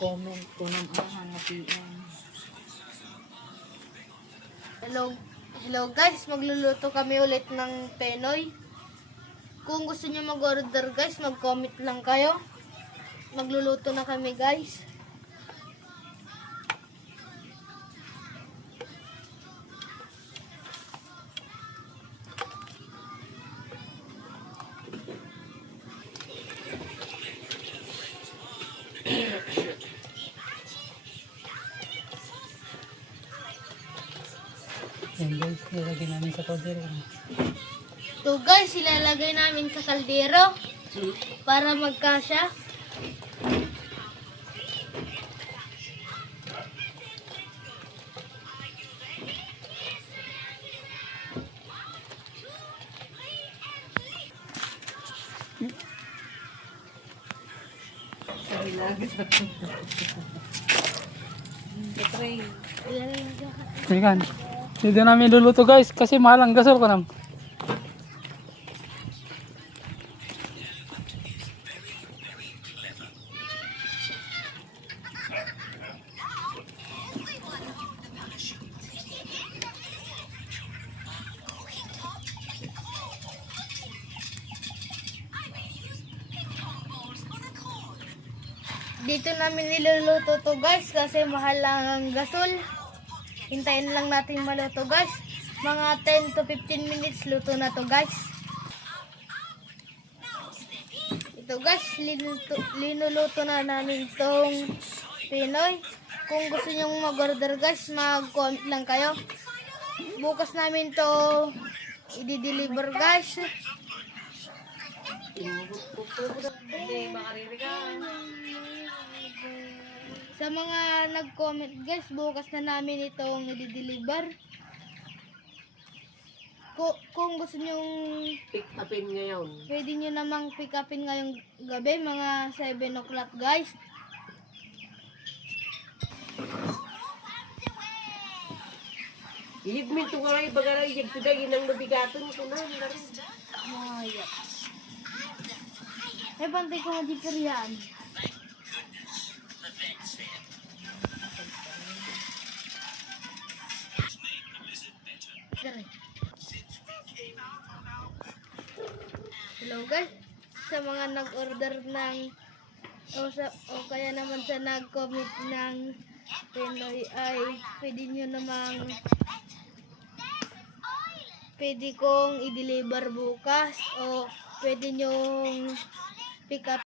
comment ko ng hanapin. Hello guys, magluluto kami ulit ng Penoy. Kung gusto niyo mag-order guys, mag-comment lang kayo. Magluluto na kami guys. Yan guys, ilalagay namin sa kaldero. Ito guys, ilalagay namin sa kaldero para magkasya. Sorry lang. Patray. Ikan. Dito namin luluto guys kasi mahal ang gasol ko nam. Dito namin niluluto to guys kasi mahal lang ang gasol. Hintayin lang natin maluto guys. Mga 10 to 15 minutes luto na to guys. Ito guys, linuluto na namin tong Pinoy. Kung gusto nyo mag-order guys, mag-comment lang kayo. Bukas namin to i-deliver guys. Sa mga nag-comment guys, bukas na namin itong i-deliver. Kung gusto nyong Pick upin ngayon. pwede nyo namang pick upin ngayong gabi, mga 7 o'clock guys. Iligmin ito nga rin, baga rin, yung tuday, inang nabigaton ito na. Maya. Eh, bantay ko nga di yan. Hello guys, sa mga nag-order ng o kaya naman sa nag-comment ng Pinoy ay pwede kong i-deliver bukas o pwede nyong pick up